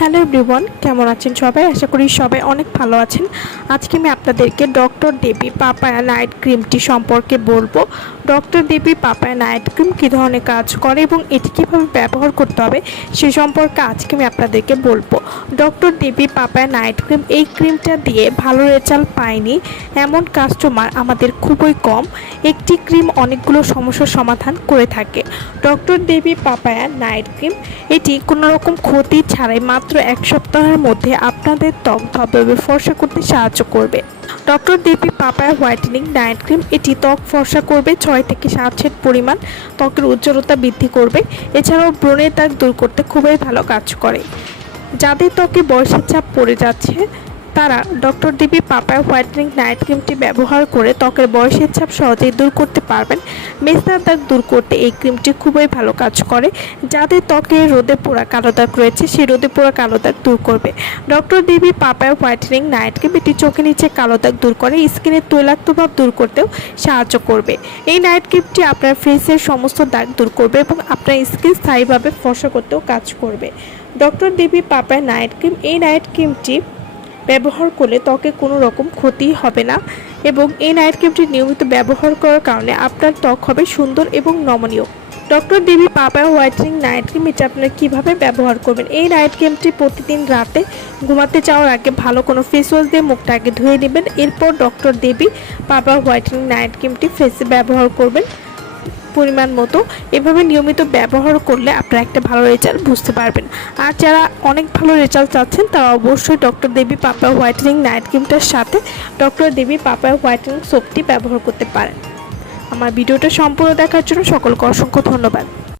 Hello everyone, কেমন আছেন সবাই? আশা করি সবাই অনেক ভালো আছেন। আজকে আমি আপনাদেরকে ডক্টর দেবী পাপায়া নাইট ক্রিমটি সম্পর্কে বলব। Doctor Davey papaya night cream কী ধরনের কাজ করে এবং এটি কীভাবে ব্যবহার করতে হবে সে সম্পর্কে আজকে আমি আপনাদেরকে বলব। Doctor Davey papaya night cream এই ক্রিমটা দিয়ে ভালো রেজাল্ট পায়নি। এমন কাস্টমার আমাদের খুবই কম। একটি ক্রিম অনেকগুলো সমস্যার সমাধান করে থাকে। Doctor Davey papaya night cream, এটি কোনো রকম ক্ষতি ছাড়াই মাত্র এক সপ্তাহের মধ্যে আপনাদের ত্বক ধবধবে ফর্সা করতে সাহায্য করবে। Doctor Davey papaya whitening night cream, এটি ত্বক ফর্সা করবে, ছয় থেকে সাত সেট পরিমাণ ত্বকের উজ্জ্বলতা বৃদ্ধি করবে। এছাড়াও ব্রণের দাগ দূর করতে খুবই ভালো কাজ করে। যাদের ত্বকে বয়সের চাপ পড়ে যাচ্ছে তারা doctor Davey papaya whitening night ক্রিমটি ব্যবহার করে ত্বকের বয়সের ছাপ সহজেই দূর করতে পারবেন। মেসনার দাগ দূর করতে এই ক্রিমটি খুবই ভালো কাজ করে যাদের ত্বকে রোদে পোড়া কালো দাগ রয়েছে, সেই রোদে পোড়া কালো দাগ দূর করবে। Doctor Davey papaya whitening night cream এটি চোখে নিচে কালো দাগ দূর করে স্কিনের তৈলাক্ত ভাব দূর করতেও সাহায্য করবে। এই নাইট ক্রিমটি আপনার ফেসের সমস্ত দাগ দূর করবে এবং আপনার স্কিন স্থায়ীভাবে ফসা করতেও কাজ করবে। Doctor Davey papaya night cream, এই নাইট ক্রিমটি ব্যবহার করলে ত্বকে কোনো রকম ক্ষতি হবে না এবং এই নাইট ক্রিমটি নিয়মিত ব্যবহার করার কারণে আপনার ত্বক হবে সুন্দর এবং নমনীয়। Doctor Davey papaya whitening night cream এটা আপনারা কীভাবে ব্যবহার করবেন? এই নাইট ক্রিমটি প্রতিদিন রাতে ঘুমাতে যাওয়ার আগে ভালো কোনো ফেস ওয়াশ দিয়ে মুখটা আগে ধুয়ে নেবেন। এরপর doctor Davey papaya whitening night ক্রিমটি ফেসে ব্যবহার করবেন। পরিমাণ মতো এভাবে নিয়মিত ব্যবহার করলে আপনারা একটা ভালো রেজাল্ট বুঝতে পারবেন। আর যারা অনেক ভালো রেজাল্ট চাচ্ছেন, তারা অবশ্যই doctor Davey papaya whitening night ক্রিমটার সাথে ডক্টর দেবী পাপা হোয়াইটেনিং সোপটি ব্যবহার করতে পারেন। আমার ভিডিওটা সম্পূর্ণ দেখার জন্য সকলকে অসংখ্য ধন্যবাদ।